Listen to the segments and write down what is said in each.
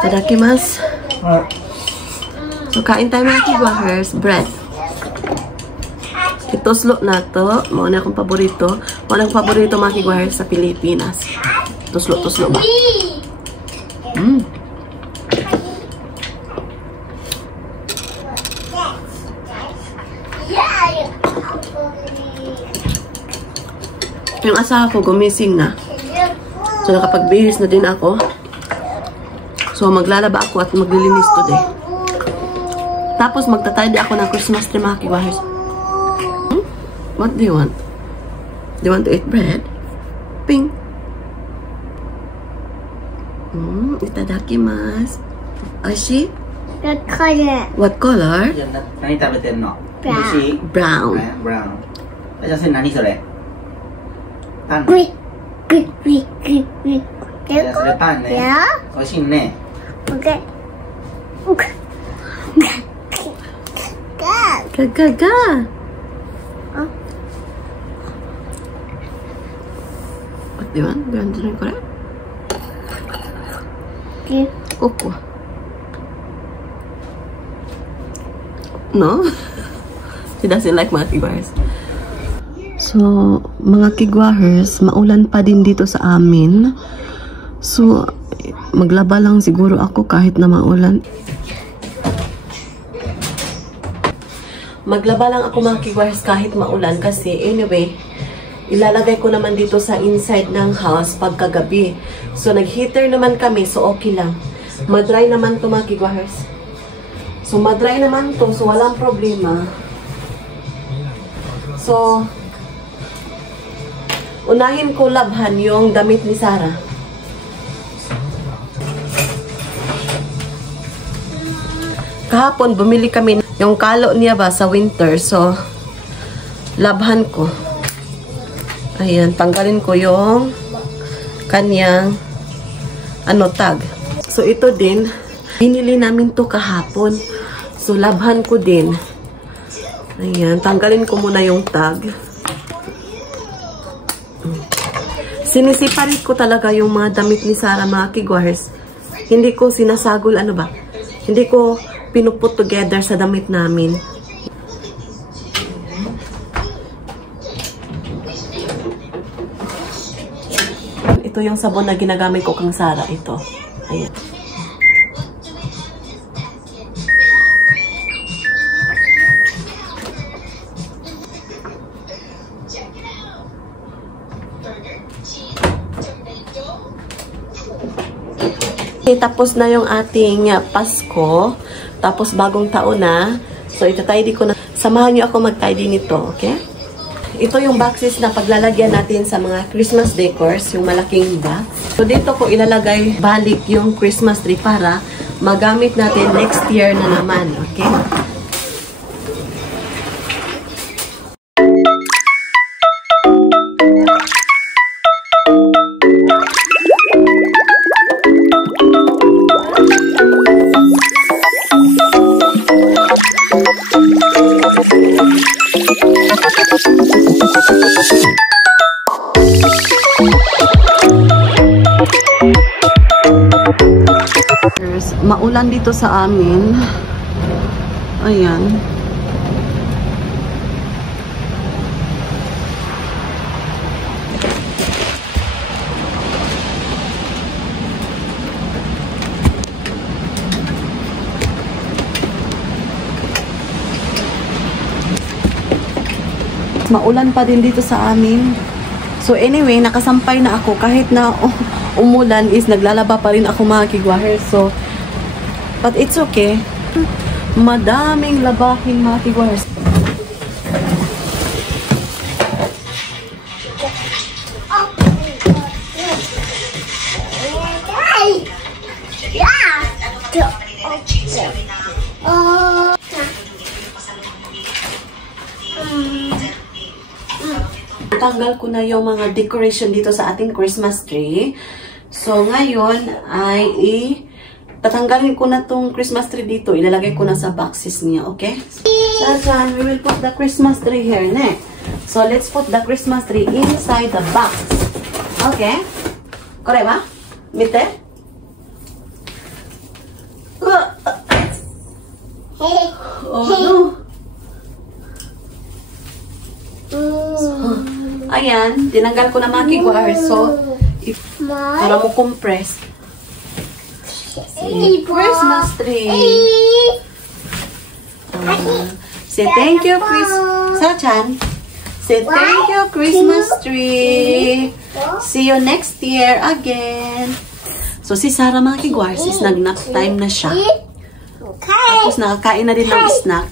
Itadakimasu. So, kain tayo mga kigwahers. Bread. Ituslo na to. Muna akong paborito. Muna akong paborito mga kigwahers sa Pilipinas. Tuslo ba? Yung asawa ko gumising na. So, nakapagbihis na din ako. So, maglalaba ako at maglilinis today. Tapos, magtatidy ako ng Christmas tree mga kigwahers. What do you want? Do you want to eat bread? Ping. Itadakimasu. Oishi? What color? What color? Brown. Brown. じゃあそれ何それ？パン。グイグイグイグイグイ。じゃあそれパンね。美味しいね。Okay. Gaga. What do you want? Do you want to drink it? Coco. No? She doesn't like mga kigwahers. So, mga kigwahers, maulan pa din dito sa amin. So, maglaba lang siguro ako kahit na maulan. Maglaba lang ako mga kigwahers kahit maulan kasi anyway, ilalagay ko naman dito sa inside ng house pagkagabi. So, nag-heater naman kami, so okay lang. Madry naman to mga kigwahers. So, madry naman to, so walang problema. So, unahin ko labhan yung damit ni Sarah. Kahapon, bumili kami yung kalo niya ba sa winter. So, labhan ko. Ayan, tanggalin ko yung kanyang tag. So, ito din, binili namin to kahapon. So, labhan ko din. Ayan, tanggalin ko muna yung tag. Sinisiparit ko talaga yung mga damit ni Sarah, mga kigwahers. Hindi ko sinasagol, hindi ko pinuput together sa damit namin. Ito yung sabon na ginagamit ko kang Sarah. Ito. Ayan. Tapos na yung ating Pasko. Tapos bagong taon na. So, ito-tidy ko na. Samahan nyo ako mag-tidy nito, okay? Ito yung boxes na paglalagyan natin sa mga Christmas decors, yung malaking box. So, dito ko ilalagay balik yung Christmas tree para magamit natin next year na naman, okay? Maulan dito sa amin. Ayan. Maulan pa din dito sa amin. So anyway, nakasampay na ako. Kahit na umulan is naglalaba pa rin ako mga kigwahers. So, but it's okay. Madaming labahin mga kigwahers. Tanggal ko na yung mga decoration dito sa ating Christmas tree. So, ngayon ay tatanggalin ko na tong Christmas tree dito. Ilalagay ko na sa boxes niya, okay? So, we will put the Christmas tree here next. So, let's put the Christmas tree inside the box. Okay? Correct ba? Mite? Oh, no. Ayan, tinanggal ko na mga kiguahers. So, para mo compress. Christmas tree. Say thank you, Sarachan. Say thank you, Christmas tree. See you next year again. So, si Sarah mga kiguahers is nag-nap time na siya. Tapos nakakain na din ng snack.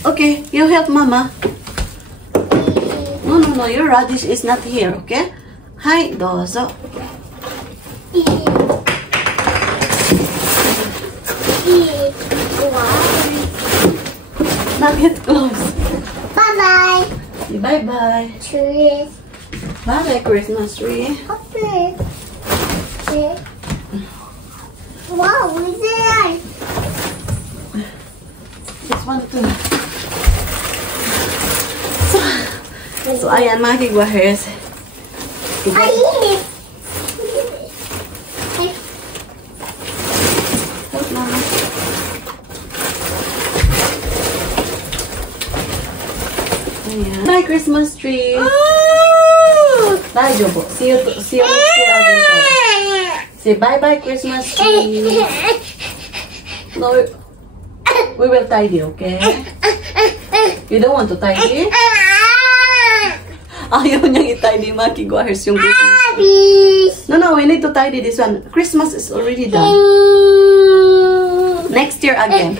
Okay, you help Mama. No, your radish is not here, okay? Hi, dozo. Not yet close. Bye-bye. Bye-bye. Cheers. Bye-bye, Christmas tree. Okay. Wow, what's that? Just one, two. So ayan, mga kiguahers. I eat it. Ayan. Bye, Christmas tree. Bye, Jobo. See you next year again. Say bye-bye, Christmas tree. No, we will tidy, okay? You don't want to tidy? Ayaw niyang i-tidy, mga kiguahers, yung Christmas. No, we need to tidy this one. Christmas is already done. Next year again.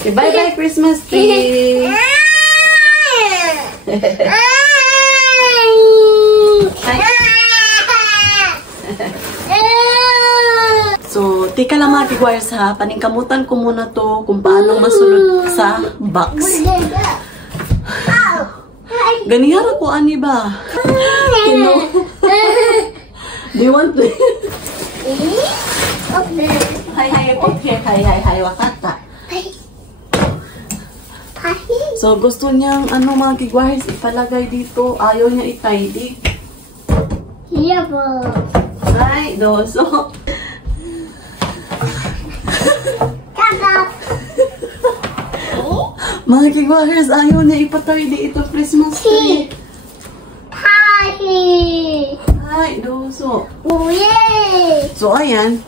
Say bye-bye, Christmas tree. So, tika lang mga kiguahers ha. Paningkamutan ko muna to kung paano masulod sa box. Ganihara ko, ani ba? Do you want to? Hi, wakata. So, gusto niyang, mga kiguahers, ipalagay dito. Ayaw niya i-tidy. Hi, doso. Mga kiguahers, ayaw niya ipatidy ito Christmas tree. Hi, doso. So, ayan.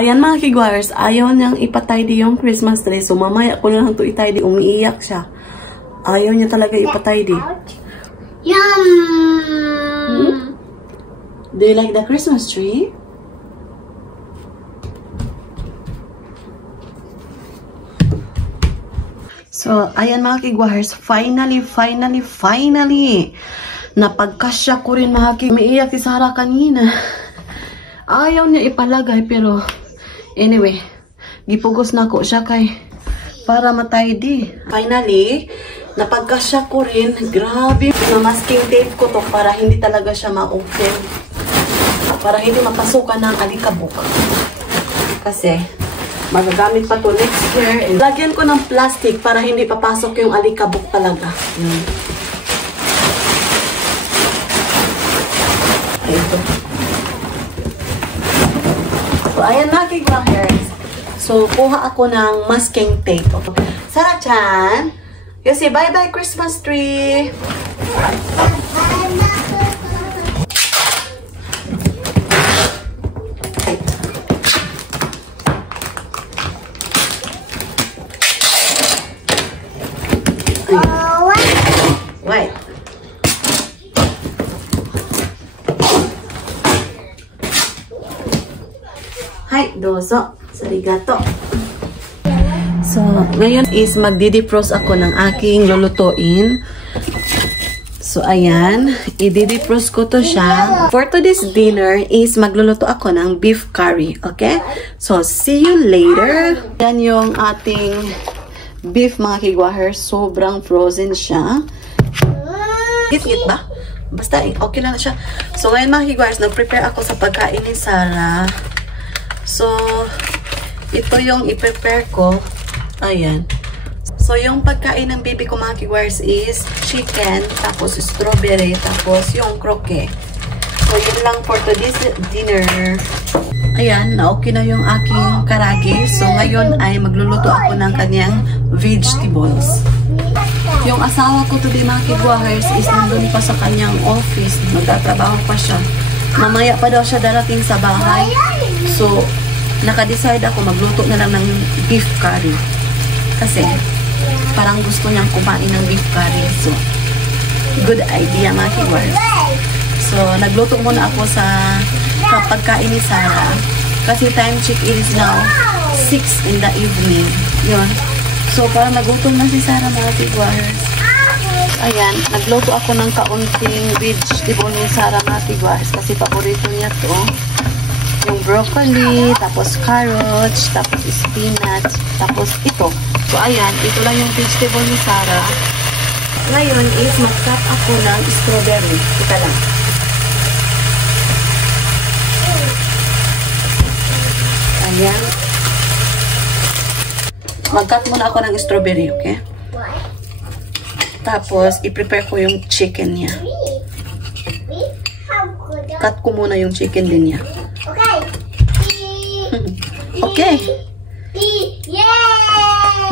Mga kiguahers, ayaw niyang ipatidy yung Christmas tree. So, mamaya ko lang ito itidy. Umiiyak siya. Ayaw niya talaga ipatidy. Yum! Do you like the Christmas tree? So, ayan mga kiguahers, finally, napagkasya ko rin mga kiguahers. Umiiyak si Sarah kanina. Ayaw niya ipalagay, pero anyway, gipugos na ko siya kay para matidy. Finally, napagkasya ko rin. Grabe, masking tape ko to para hindi talaga siya ma-open. Para hindi mapasukan ng alikabok. Kasi, magagamit pa to next year. Lagyan ko ng plastic para hindi papasok yung alikabok talaga. Ito. So, ayan mga kiguahers. So, kuha ako ng masking tape. Sarah-chan, you say bye-bye Christmas tree. Wait. Hi, dozo. Sarigato. So, ngayon is magdi-defrost ako ng aking lulutuin. So, ayan. I-defrost ko to siya. For today's dinner is magluluto ako ng beef curry. Okay? So, see you later. Yan yung ating beef mga kiguahers. Sobrang frozen siya. Git-git ba? Basta, okay lang na siya. So, ngayon mga kiguahers, nag-prepare ako sa pagkain ni Sarah. So, ito yung i-prepare ko. Ayan. So, yung pagkain ng baby ko mga kiguahers is chicken, tapos strawberry, tapos yung croque. So, yun lang for today's dinner. Ayan, na-okay na yung aking karage. So, ngayon ay magluluto ako ng kanyang vegetables. Yung asawa ko today, mga kigwahers, is nandun pa sa kanyang office. Magtatrabaho pa siya. Mamaya pa daw siya darating sa bahay. So, naka-decide ako magluto na lang ng beef curry. Kasi, parang gusto niyang kumain ng beef curry. So, good idea, mga kigwahers. So, nagluto muna ako sa pagkain ni Sarah. Kasi time check, it is now 6 in the evening. Yun. So, parang nagutom na si Sarah, mga kigwahers. Ayan, nagluto ako ng kaunting vegetable ni Sarah, mga kigwahers. Kasi paborito niya to. Yung broccoli, tapos carrots, tapos spinach, tapos ito. So, ayan, ito lang yung vegetable ni Sarah. Ngayon is mag-cut ako ng strawberry. Ika lang. Ayan. Mag-cut muna ako ng strawberry, okay? Tapos, i-prepare ko yung chicken niya. Cut ko muna yung chicken din niya. Okay.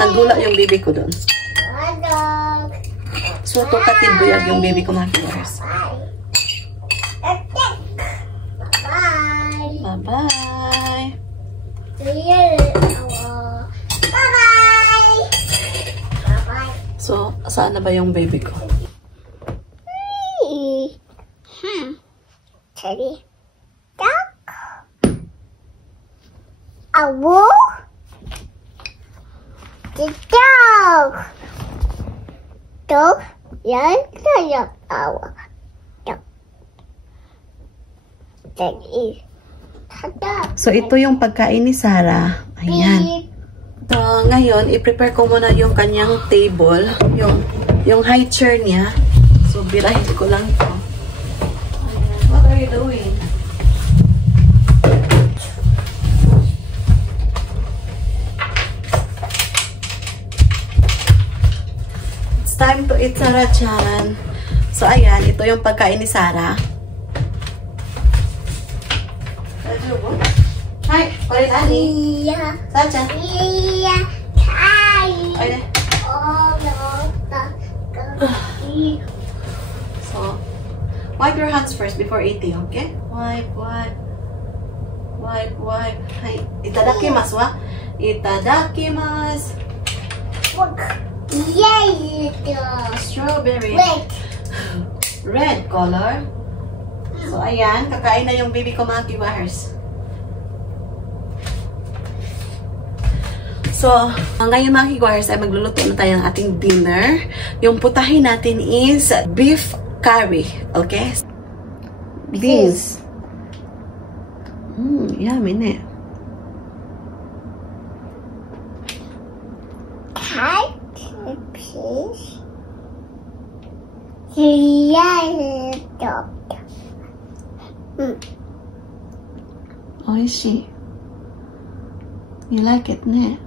Nagdula yung baby ko doon. So, ito katibuyag yung baby ko, mga viewers. Bye-bye. So, saan na ba yung baby ko? Teddy. Duck. A wolf. The dog. Dog. Yan yung awa. Dog. That is dog. So, ito yung pagkain ni Sarah. Ayan. So, ngayon, i-prepare ko muna yung kanyang table. Yung high chair niya. So, birahin ko lang ito. What are you doing? It's time to eat, Sarah-chan. So, ayan. Ito yung pagkain ni Sarah. Hi, what is Annie? Yeah. Sarah-chan. Yeah. Hi. Oye. So, wipe your hands first before eating, okay? Wipe. Hi. Itadakimasu, wa? Itadakimasu. Look. Yay. Strawberry. Wait. Red color. So, ayan. Kakain na yung baby ko, mga kiwahers. So, ngayon mga kiwahers ay magluluto na tayo ng ating dinner. Yung putahin natin is beef curry. Okay? Beans. Yummy, ne? Cut piece. Yeah. Dog. Oishi. You like it, ne?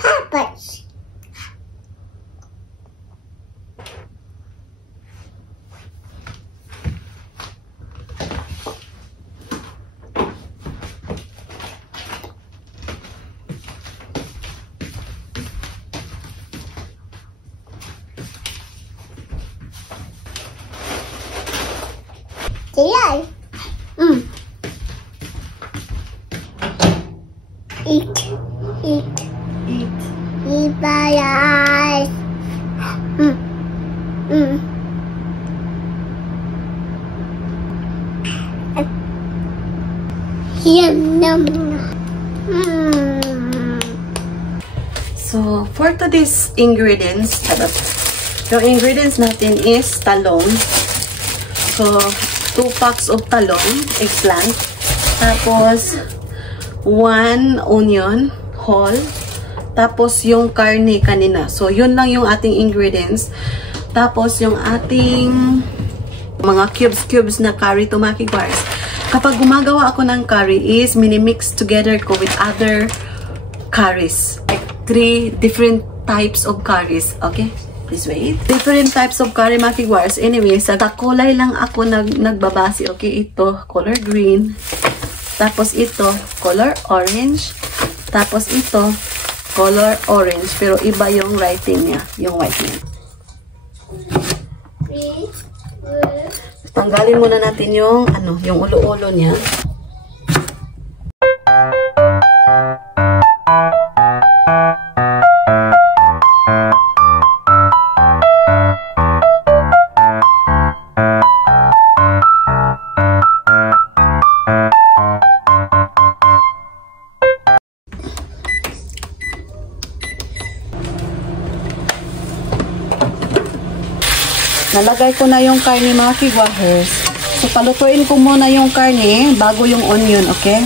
Peppers. Yeah. Eat. Eat by eyes. Yum. So, for today's ingredients, yung ingredients natin is talong. So, 2 packs of talong, eggplant. Tapos, 1 onion, whole. Tapos, yung karne kanina. So, yun lang yung ating ingredients. Tapos, yung ating Mga cubes na curry to mga kigwars. Kapag gumagawa ako ng curry is minimix together ko with other curries. Like 3 different types of curries. Okay? Please wait. Different types of curry mga kigwars. Anyway, sa kulay lang ako nagbabase. Okay? Ito, color green. Tapos ito, color orange. Tapos ito, color orange. Pero iba yung writing niya. Yung white niya. Tanggalin muna natin yung yung ulo-ulo niya. Nalagay ko na yung karne mga kigwahers. So, palutuin ko muna yung karne bago yung onion, okay?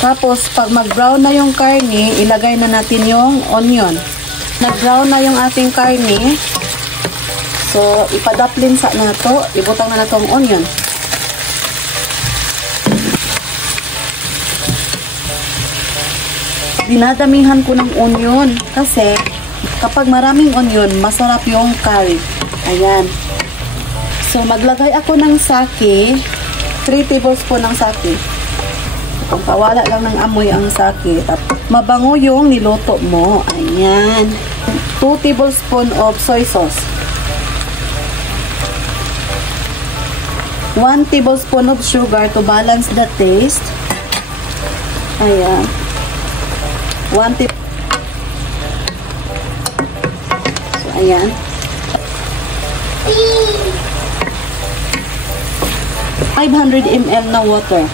Tapos, pag mag-brown na yung karne, ilagay na natin yung onion. Nag-brown na yung ating karne. So, ipadaplin sa na to. Ibutang na tong onion. Dinadamihan ko ng onion kasi kapag maraming onion, masarap yung curry. Ayan. So, maglagay ako ng sake. 3 tablespoon ng sake. Kung pawala lang ng amoy ang sake. Mabango yung niluto mo. Ayan. 2 tablespoon of soy sauce. 1 tablespoon of sugar to balance the taste. Ayan. 1 tablespoon. So, ayan. Please. 500 ml na water.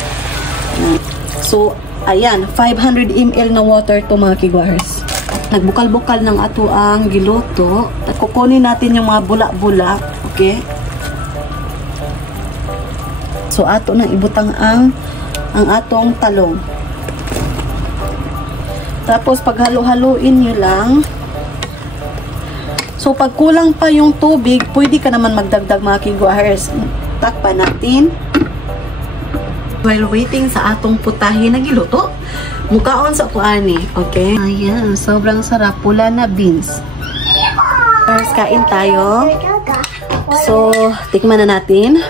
So, ayan, 500 ml na water to mga kigwahers. Nagbukal-bukal ng ato ang giluto. At kukunin natin yung mga bula-bula. Okay? So, ato nang ibutang ang atong talong. Tapos, paghalo-haluin nyo lang. So, pag kulang pa yung tubig, pwede ka naman magdagdag mga kigwahers. Takpan natin. While waiting sa atong putahe na giluto, mukaon sa kuani. Okay? Ayan, sobrang sarap. Pula na beans. First, kain tayo. So, tikman na natin.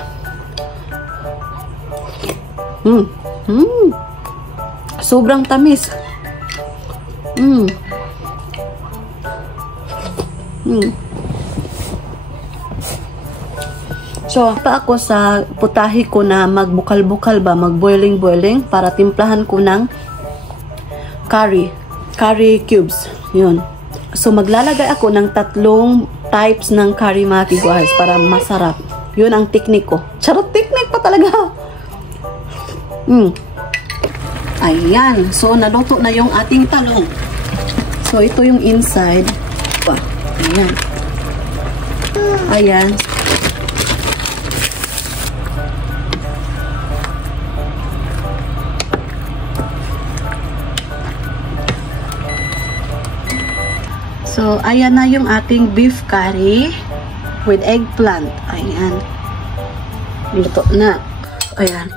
Sobrang tamis. So, pa ako sa putahe ko na magbukal-bukal ba, mag-boiling-boiling para timplahan ko ng curry cubes. Yun. So, maglalagay ako ng 3 types ng curry mga kigwahers para masarap. Yun ang technique ko. Charot, technique pa talaga. Ayan. So, naluto na yung ating talong. So, ito yung inside. Ayan. Ayan. So, ayan na yung ating beef curry with eggplant. Ayan. Luto na. Ayan.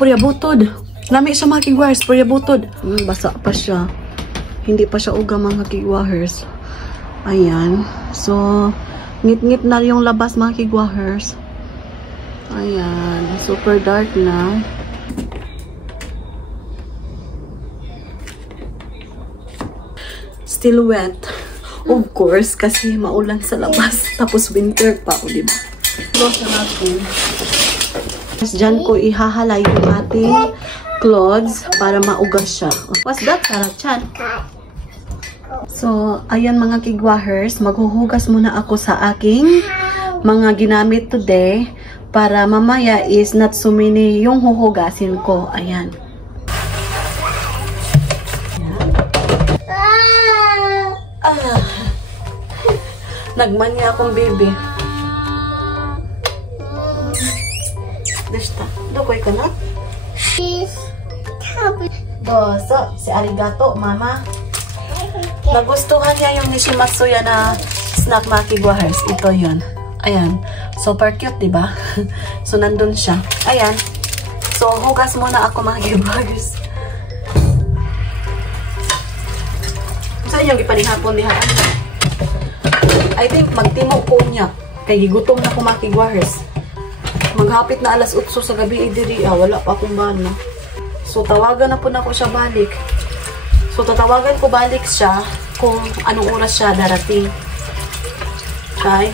Purya butod. Lami siya mga kigwahers. Purya butod. Basa pa siya. Hindi pa siya uga mga kigwahers. Ayan. So, ngit-ngit na yung labas mga kigwahers. Ayan. Super dark na. Still wet. Of course, kasi maulan sa labas. Tapos winter pa, o diba? Close na natin. Diyan ko ihahalay yung ating clothes para maugas siya. What's that, Sarah-chan? So, ayan mga kigwahers, maghuhugas muna ako sa aking mga ginamit today para mamaya is not so many yung huhugasin ko. Ayan. Nagmanya akong baby. Desta, dokoy ka na? So, si arigato, mama. Nagustuhan niya yung Nishimatsu ya na snack mga kigwahers. Ito yun. Ayan. Super cute, diba? So, nandun siya. Ayan. So, hugas muna ako mga kigwahers. Saan yung ipanihapon dihaan? I think magtimog ko niya. Kay gigutom na ko mga kigwahers. Maghapit na alas 8 sa gabi idiri. Wala pa akong bana. So, tawagan na po na ako siya balik. So, tatawagan ko balik siya kung anong oras siya darating. Okay?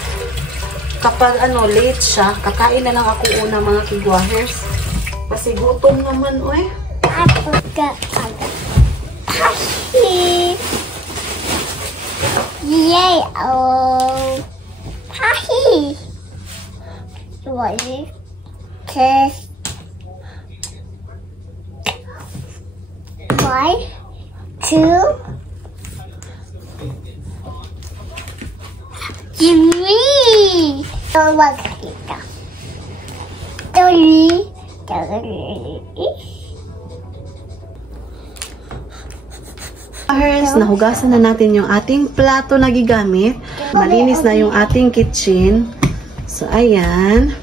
Kapag late siya, kakain na lang ako una mga kigwahers. Kasi gutom naman, oy. Yay! Oh! Hi! What is this? 1, 2, 3. Tawag kita. 3. Nahugasan na natin yung ating plato na gigamit. Malinis na yung ating kitchen. So, ayan.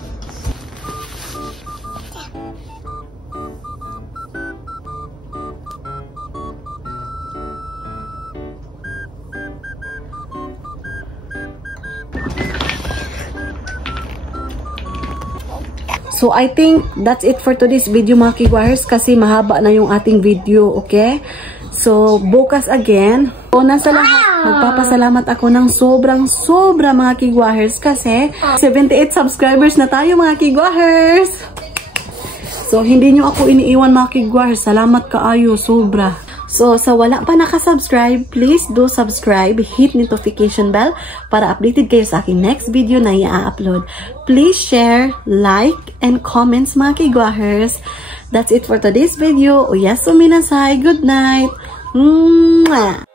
So, I think that's it for today's video mga kigwahers kasi mahaba na yung ating video, okay? So, bukas again. Una sa lahat, magpapasalamat ako ng sobra mga kigwahers kasi 78 subscribers na tayo mga kigwahers. So, hindi nyo ako iniiwan mga kigwahers. Salamat kaayo, sobra. So, sa wala pa nakasubscribe, please do subscribe, hit notification bell para updated kayo sa aking next video na i-upload. Please share, like, and comments mga kigwahers. That's it for today's video. Oyasu minasai. Good night. Mwah!